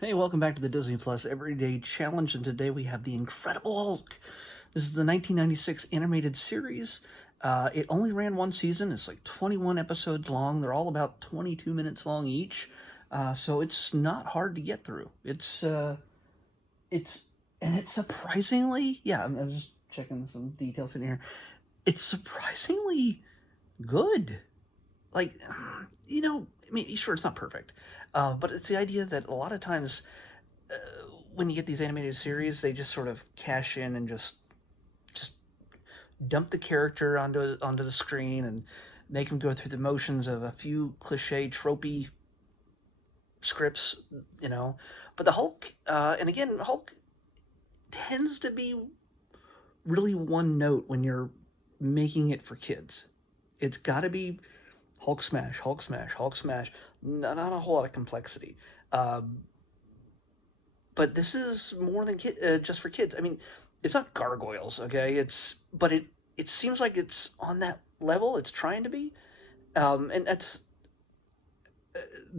Hey, welcome back to the Disney Plus Everyday Challenge, and today we have The Incredible Hulk. This is the 1996 animated series. It only ran one season. It's like 21 episodes long. They're all about 22 minutes long each, so it's not hard to get through. It's and it's surprisingly, yeah. I'm just checking some details in here. It's surprisingly good. Like, I mean, sure, it's not perfect, but it's the idea that a lot of times when you get these animated series, they just sort of cash in and just dump the character onto the screen and make him go through the motions of a few cliche, tropey scripts, you know. But the Hulk, and again, Hulk tends to be really one note when you're making it for kids. It's got to be Hulk smash, Hulk smash, Hulk smash. Not a whole lot of complexity. But this is more than just for kids. I mean, it's not gargoyles, okay? It seems like it's on that level. It's trying to be, and that's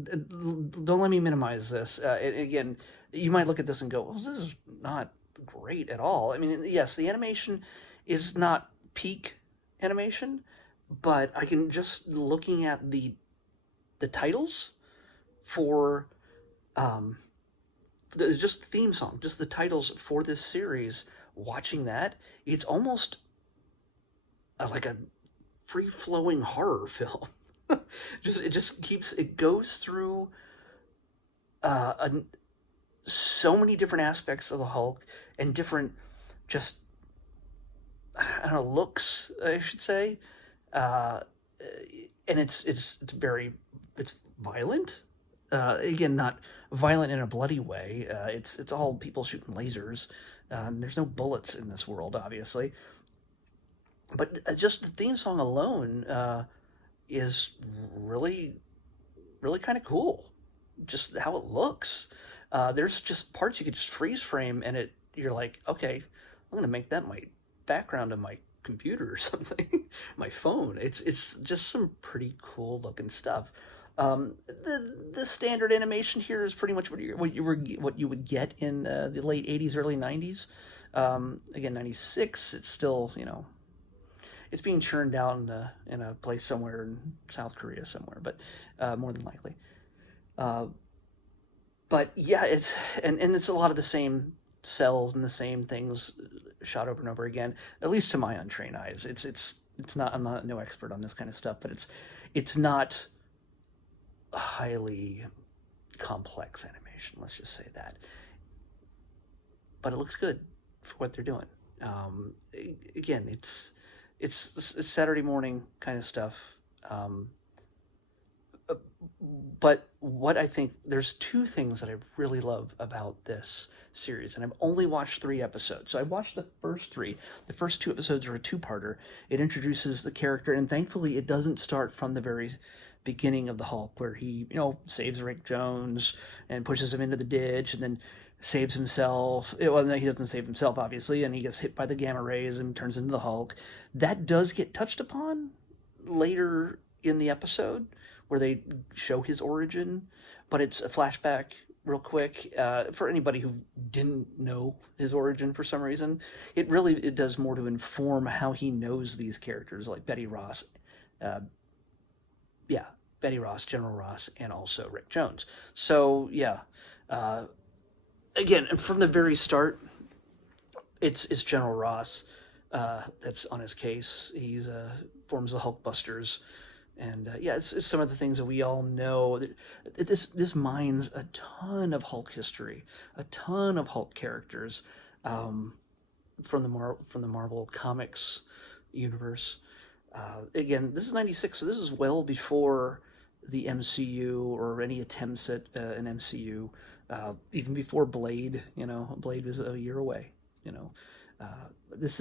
don't let me minimize this. Again, you might look at this and go, "Well, this is not great at all." I mean, yes, the animation is not peak animation, but I can just looking at the titles for just the theme song, just the titles for this series. Watching that, it's almost like a free flowing horror film. It goes through uh, a, so many different aspects of the Hulk and different just I don't know looks, I should say, uh, and it's violent. Again, not violent in a bloody way. It's all people shooting lasers. There's no bullets in this world, obviously. But just the theme song alone is really, really kind of cool. Just how it looks. There's just parts you could just freeze frame, and you're like, okay, I'm gonna make that my background of my computer or something, my phone. It's just some pretty cool looking stuff. The standard animation here is pretty much what you would get in the late '80s, early '90s. Again, '96. It's still it's being churned out in a place somewhere in South Korea somewhere, but more than likely. Uh, but yeah, and it's a lot of the same cells and the same things shot over and over again. At least to my untrained eyes, it's not. I'm not no expert on this kind of stuff, but it's not highly complex animation. Let's just say that. But it looks good for what they're doing. Um, Again, it's Saturday morning kind of stuff. Um, but what I think there's two things that I really love about this series, and I've only watched 3 episodes. So I watched the first three. The first 2 episodes are a two-parter. It introduces the character, and thankfully, it doesn't start from the very beginning of the Hulk, where he saves Rick Jones and pushes him into the ditch, and then saves himself. Well, no, he doesn't save himself, obviously, and he gets hit by the gamma rays and turns into the Hulk. That does get touched upon later in the episode, where they show his origin, but it's a flashback real quick. For anybody who didn't know his origin for some reason, it does more to inform how he knows these characters, like Betty Ross, uh, yeah, Betty Ross, General Ross, and also Rick Jones. So yeah, uh, again, from the very start, it's General Ross that's on his case. He's forms the Hulkbusters, and yeah, it's some of the things that we all know. This mines a ton of Hulk history, a ton of Hulk characters from the Marvel Comics universe. Again, this is '96, so this is well before the MCU or any attempts at an MCU. Even before Blade, Blade was a year away. You know, this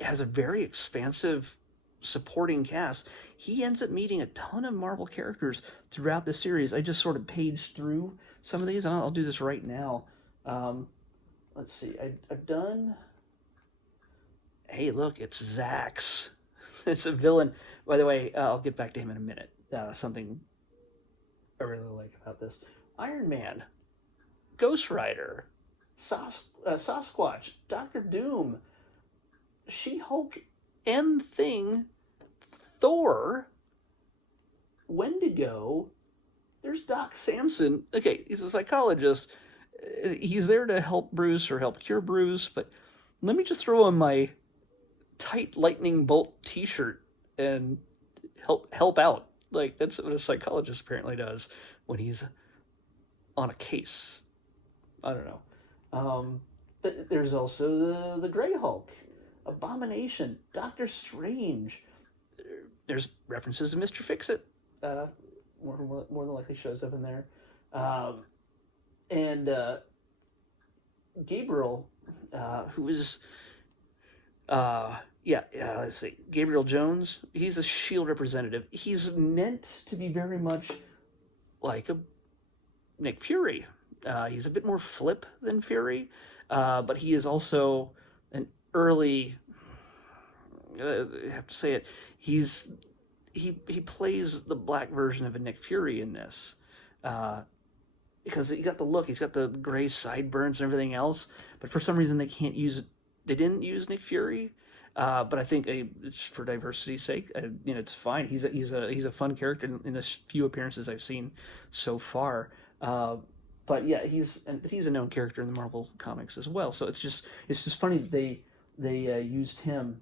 has a very expansive supporting cast. He ends up meeting a ton of Marvel characters throughout the series. I just sort of paged through some of these, and I'll do this right now. Let's see, I've done. Hey, look, it's Zax. It's a villain. By the way, I'll get back to him in a minute. Something I really like about this. Iron Man, Ghost Rider, Sasquatch, Doctor Doom, She-Hulk, and Thing, Thor, Wendigo. There's Doc Samson. Okay, he's a psychologist. He's there to help Bruce or help cure Bruce, but let me just throw on my tight lightning bolt t-shirt and help out. Like, that's what a psychologist apparently does when he's on a case. I don't know. But there's also the Grey Hulk, Abomination, Doctor Strange. There's references to Mr. Fix-It. More than likely shows up in there. And Gabriel, who is... let's see. Gabriel Jones, he's a S.H.I.E.L.D. representative. He's meant to be very much like a Nick Fury. He's a bit more flip than Fury, but he is also an early... I have to say it. He plays the black version of a Nick Fury in this, because he got the look. He's got the gray sideburns and everything else. But for some reason, they can't use it. They didn't use Nick Fury. But I think it's for diversity's sake, it's fine. He's a fun character in the few appearances I've seen so far. But yeah, he's a known character in the Marvel comics as well. So it's just funny that they used him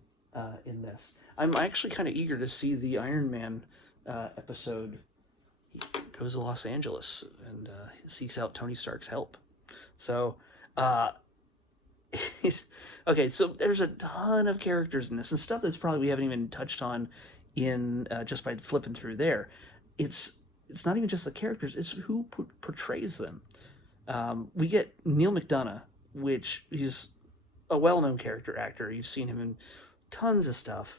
in this. I'm actually kind of eager to see the Iron Man episode. He goes to Los Angeles and seeks out Tony Stark's help. So, okay, so there's a ton of characters in this and stuff that's probably we haven't even touched on in just by flipping through there. It's not even just the characters; it's who portrays them. We get Neal Mcdonough, which he's a well-known character actor. You've seen him in tons of stuff.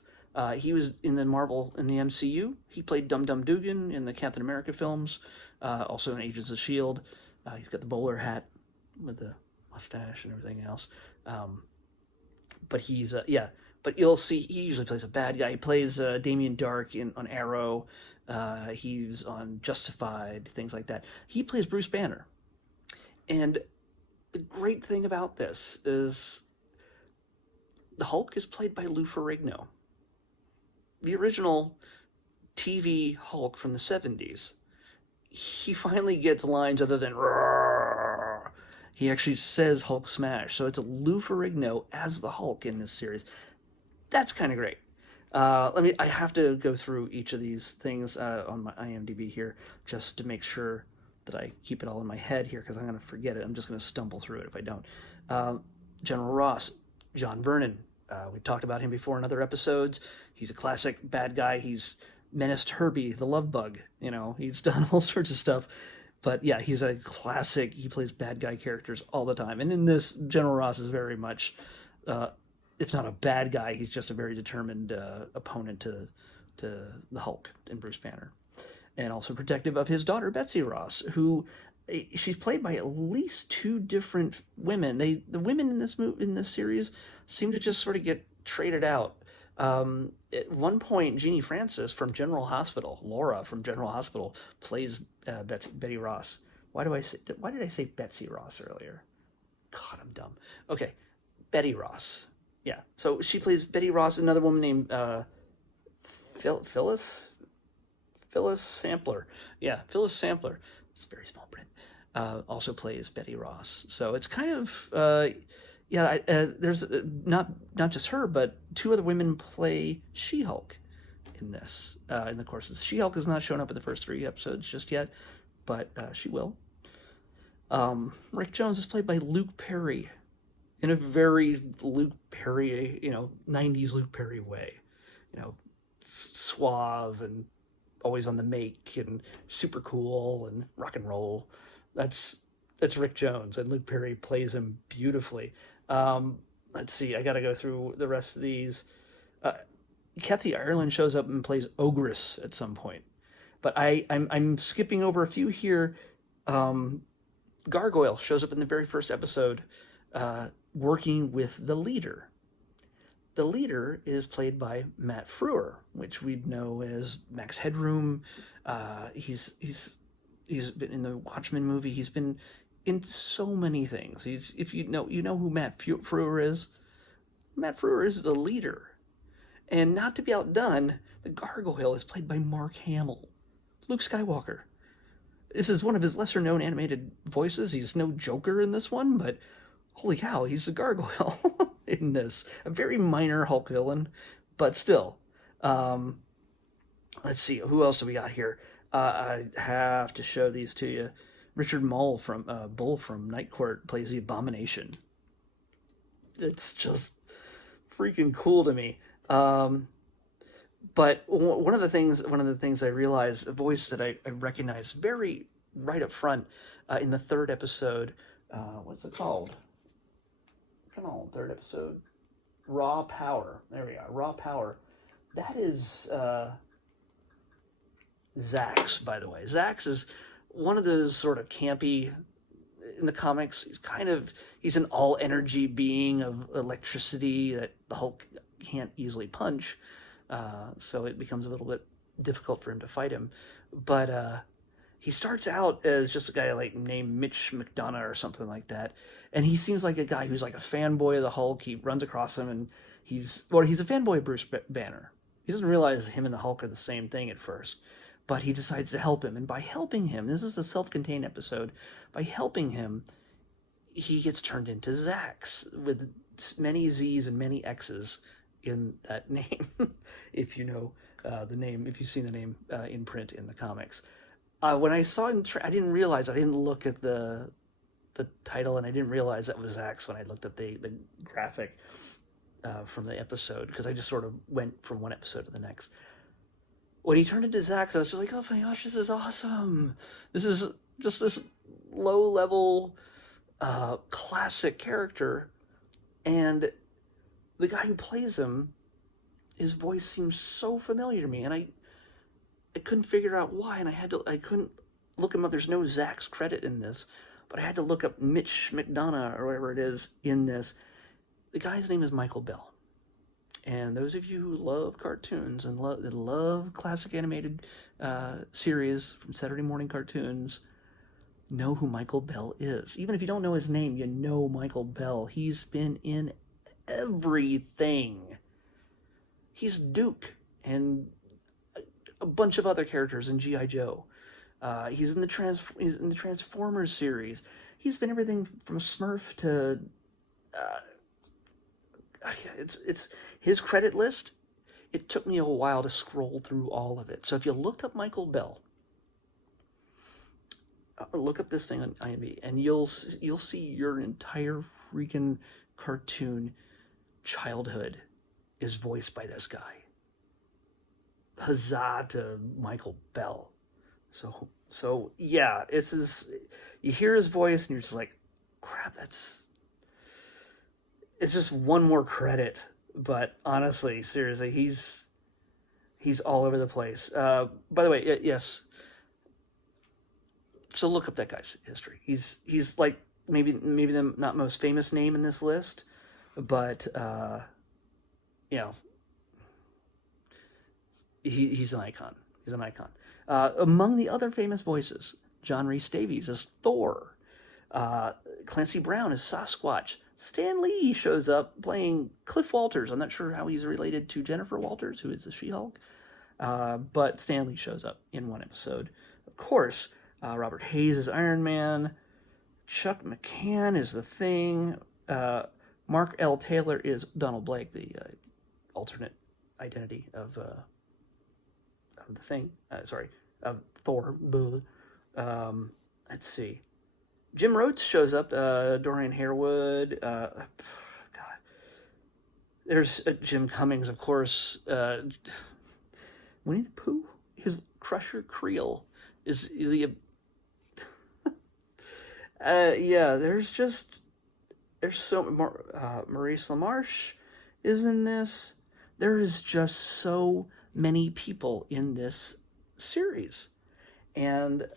He was in the MCU. He played Dum Dum Dugan in the Captain America films, also in Agents of S.H.I.E.L.D. He's got the bowler hat with the mustache and everything else. But he's, but you'll see, he usually plays a bad guy. He plays Damien Dark on Arrow. He's on Justified, things like that. He plays Bruce Banner. And the great thing about this is the Hulk is played by Lou Ferrigno. The original TV Hulk from the 70s, he finally gets lines other than "Roar." He actually says Hulk smash. So it's a Lou Ferrigno as the Hulk in this series. That's kind of great. I have to go through each of these things on my IMDb here just to make sure that I keep it all in my head here, because I'm going to forget it. I'm just going to stumble through it if I don't. General Ross, John Vernon. We talked about him before in other episodes. He's a classic bad guy. He's menaced Herbie, the love bug. He's done all sorts of stuff. But yeah, he's a classic. He plays bad guy characters all the time. And in this, General Ross is very much, if not a bad guy, he's just a very determined opponent to the Hulk and Bruce Banner. And also protective of his daughter, Betsy Ross, who she's played by at least two different women. The women in this series seem to just sort of get traded out. At one point, Jeannie Francis from General Hospital, Laura from General Hospital, plays Betty Ross. Why did I say Betsy Ross earlier? God, I'm dumb. Okay, Betty Ross. Yeah, so she plays Betty Ross. Another woman named Phyllis Sampler. Yeah, Phyllis Sampler. It's very small print. Also plays Betty Ross. So it's kind of there's not just her, but two other women play She-Hulk in this. In the courses, She-Hulk has not shown up in the first 3 episodes just yet, but she will. Rick Jones is played by Luke Perry, in a very Luke Perry, 90s Luke Perry way, suave and always on the make and super cool and rock and roll. That's Rick Jones, and Luke Perry plays him beautifully. Let's see, I gotta go through the rest of these. Kathy Ireland shows up and plays Ogress at some point, but I'm skipping over a few here. Gargoyle shows up in the very first episode, working with the leader. The leader is played by Matt Frewer, which we'd know as Max Headroom. He's He's been in the Watchmen movie. He's been in so many things. If you know who Matt Frewer is. Matt Frewer is the leader. And not to be outdone, the Gargoyle is played by Mark Hamill, Luke Skywalker. This is one of his lesser-known animated voices. He's no Joker in this one, but holy cow, he's the Gargoyle in this. A very minor Hulk villain, but still. Let's see, who else do we got here? I have to show these to you. Richard Bull from Night Court plays the Abomination. It's just freaking cool to me. But one of the things I realized, a voice that I recognize very right up front in the third episode. What's it called? Come on, third episode. Raw Power. There we are. Raw Power. That is Zax, by the way. Zax is one of those sort of campy, in the comics, he's an all-energy being of electricity that the Hulk can't easily punch, so it becomes a little bit difficult for him to fight him. But he starts out as just a guy named Mitch McDonough or something like that, and he seems like a guy who's like a fanboy of the Hulk. He runs across him, and he's a fanboy of Bruce Banner. He doesn't realize him and the Hulk are the same thing at first, but he decides to help him. And by helping him, this is a self-contained episode, by helping him, he gets turned into Zax, with many Z's and many X's in that name, if you know the name, if you've seen the name in print in the comics. When I saw it, I didn't look at the title, and I didn't realize that was Zax when I looked at the graphic from the episode, because I just sort of went from one episode to the next. When he turned into Zax, I was just like, oh my gosh, this is awesome. This is just this low-level classic character, and the guy who plays him, his voice seems so familiar to me, and I couldn't figure out why, and I couldn't look him up. There's no Zax credit in this, but I had to look up Mitch McDonough, or whatever it is, in this. The guy's name is Michael Bell. And those of you who love cartoons and love classic animated series from Saturday morning cartoons know who Michael Bell is. Even if you don't know his name, you know Michael Bell. He's been in everything. He's Duke and a bunch of other characters in G.I. Joe. He's in the Transformers series. He's been everything from Smurf to it's his credit list. It took me a while to scroll through all of it. So if you look up Michael Bell, look up this thing on IMDb, and you'll see your entire freaking cartoon childhood is voiced by this guy. Huzzah to Michael Bell. So yeah, you hear his voice and you're just like, crap, it's just one more credit. But honestly, seriously, he's all over the place. By the way, yes. So look up that guy's history. He's like maybe the not most famous name in this list, but he's an icon. He's an icon. Among the other famous voices, John Rhys Davies as Thor. Clancy Brown as Sasquatch. Stan Lee shows up playing Cliff Walters. I'm not sure how he's related to Jennifer Walters, who is the She-Hulk. But Stan Lee shows up in one episode. Of course, Robert Hayes is Iron Man. Chuck McCann is the Thing. Mark L. Taylor is Donald Blake, the alternate identity of the Thing. Of Thor. Let's see. Jim Rhodes shows up. Dorian Harewood. God. There's Jim Cummings, of course. Winnie the Pooh. His Crusher Creel is the. There's so Maurice LaMarche is in this. There is just so many people in this series, and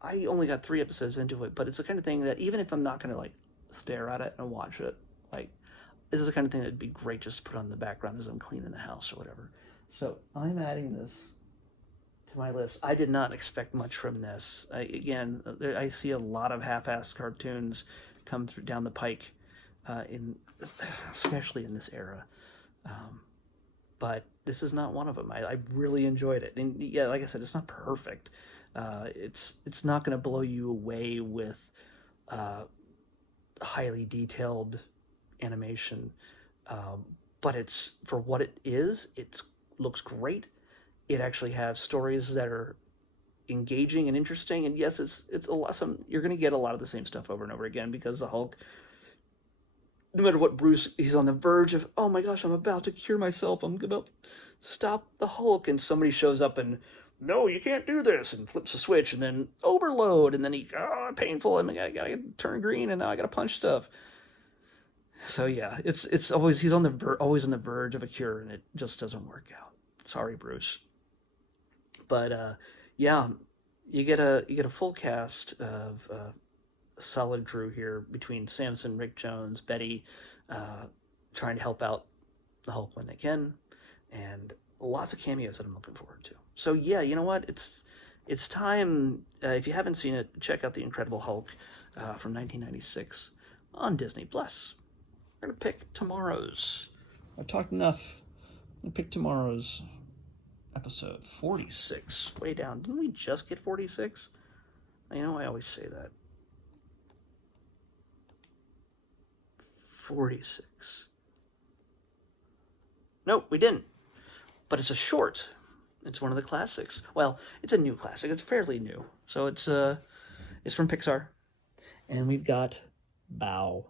I only got 3 episodes into it, but it's the kind of thing that even if I'm not going to stare at it and watch it, this is the kind of thing that'd be great just to put on the background as I'm cleaning the house or whatever. So I'm adding this to my list. I did not expect much from this. I see a lot of half-assed cartoons come through down the pike, especially in this era. But this is not one of them. I really enjoyed it. And yeah, like I said, it's not perfect. It's not going to blow you away with highly detailed animation, but it's, for what it is, it looks great. It actually has stories that are engaging and interesting, and yes, it's a lot. You're going to get a lot of the same stuff over and over again, because the Hulk, no matter what, Bruce, he's on the verge of, oh my gosh, I'm about to cure myself, I'm about to stop the Hulk, and somebody shows up and, no, you can't do this, and flips a switch, and then overload, and then painful, and I gotta turn green, and now I gotta punch stuff. So yeah, it's always, he's always on the verge of a cure, and it just doesn't work out. Sorry, Bruce. But yeah, you get a full cast of a solid crew here, between Samson, Rick Jones, Betty, trying to help out the Hulk when they can, and lots of cameos that I'm looking forward to. So yeah, you know what? It's time. If you haven't seen it, check out The Incredible Hulk from 1996 on Disney Plus. We're gonna pick tomorrow's. I've talked enough. I'm gonna pick tomorrow's episode 46. Way down. Didn't we just get 46? I know I always say that. 46. Nope, we didn't. But it's a short. It's one of the classics. Well, it's a new classic. It's fairly new. So it's from Pixar. And we've got Bow.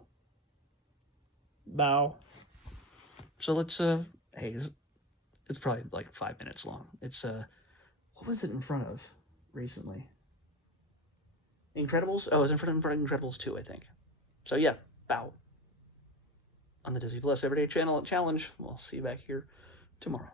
So let's hey, it's probably like 5 minutes long. It's what was it in front of recently? Incredibles? Oh, it was in front of Incredibles 2, I think. So yeah, Bow on the Disney Plus Everyday Channel Challenge. We'll see you back here tomorrow.